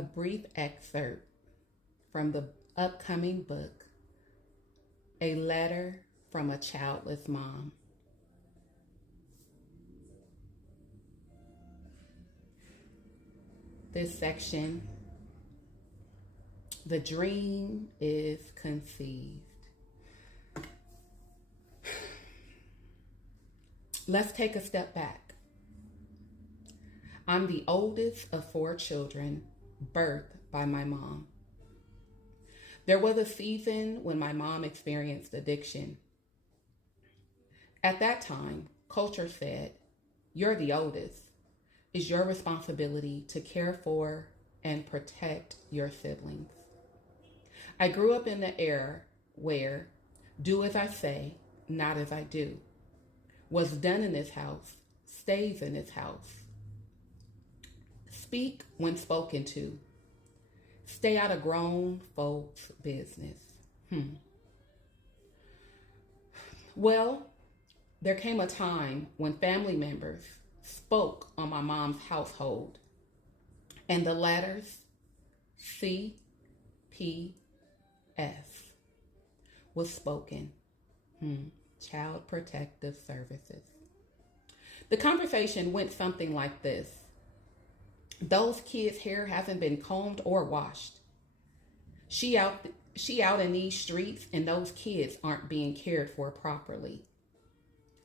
a brief excerpt from the upcoming book, A Letter from a Childless Mom. This section, the dream is conceived. Let's take a step back. I'm the oldest of 4 children, birthed by my mom. There was a season when my mom experienced addiction. At that time, culture said, "You're the oldest. It's your responsibility to care for and protect your siblings." I grew up in the era where do as I say, not as I do. What's done in this house stays in this house. Speak when spoken to. Stay out of grown folks' business. Well, there came a time when family members spoke on my mom's household, and the letters CPS was spoken. Child Protective Services. The conversation went something like this. Those kids' hair hasn't been combed or washed. She out in these streets, and those kids aren't being cared for properly.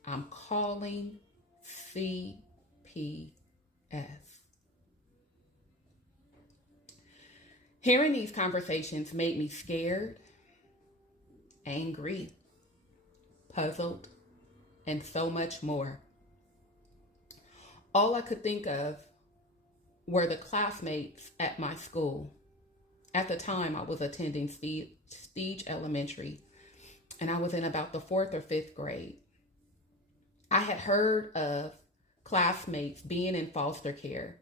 I'm calling CPS. Hearing these conversations made me scared, angry, puzzled, and so much more. All I could think of were the classmates at my school. At the time, I was attending Stige Elementary, and I was in about the 4th or 5th grade. I had heard of classmates being in foster care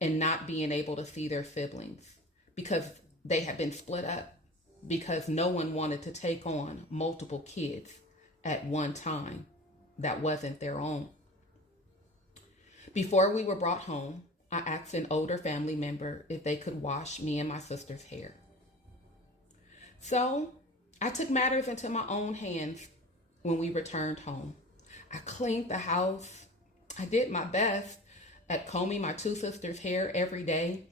and not being able to see their siblings because they had been split up because no one wanted to take on multiple kids at one time that wasn't their own. Before we were brought home, I asked an older family member if they could wash me and my sister's hair. So I took matters into my own hands when we returned home. I cleaned the house. I did my best at combing my 2 sisters' hair every day,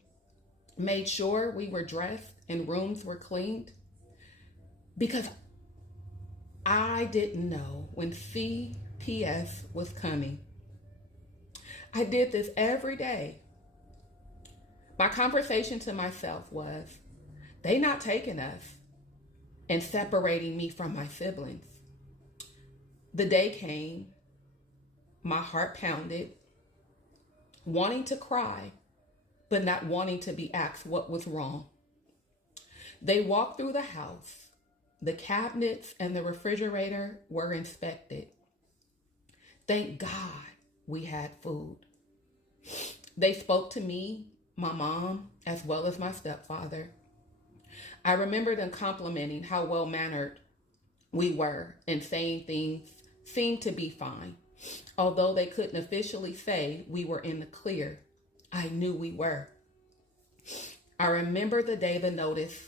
made sure we were dressed and rooms were cleaned, because I didn't know when CPS was coming. I did this every day. My conversation to myself was, they not taking us and separating me from my siblings. The day came, my heart pounded, wanting to cry, but not wanting to be asked what was wrong. They walked through the house. The cabinets and the refrigerator were inspected. Thank God we had food. They spoke to me, my mom, as well as my stepfather. I remember them complimenting how well-mannered we were and saying things seemed to be fine. Although they couldn't officially say we were in the clear, I knew we were. I remember the day the notice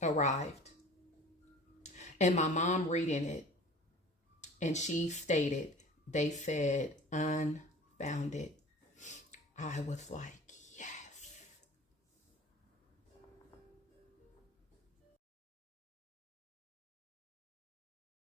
arrived and my mom reading it, and she stated, they said unfounded. I was like,